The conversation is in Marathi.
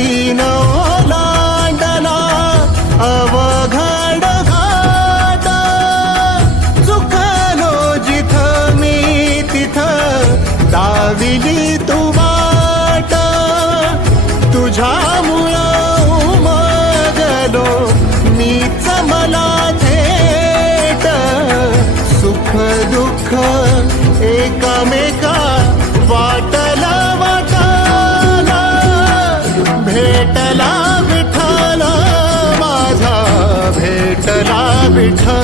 तीन ओलांडला अवघड घाट, चुकलो जिथं मी तिथं दाविली तू वाट, तुझ्यामुळं उमगलो मीच मला थेट, सुख दुःख एकामेका वाटला वाटाला, भेटला विठ्ठल माझा भेटला विठ्ठल.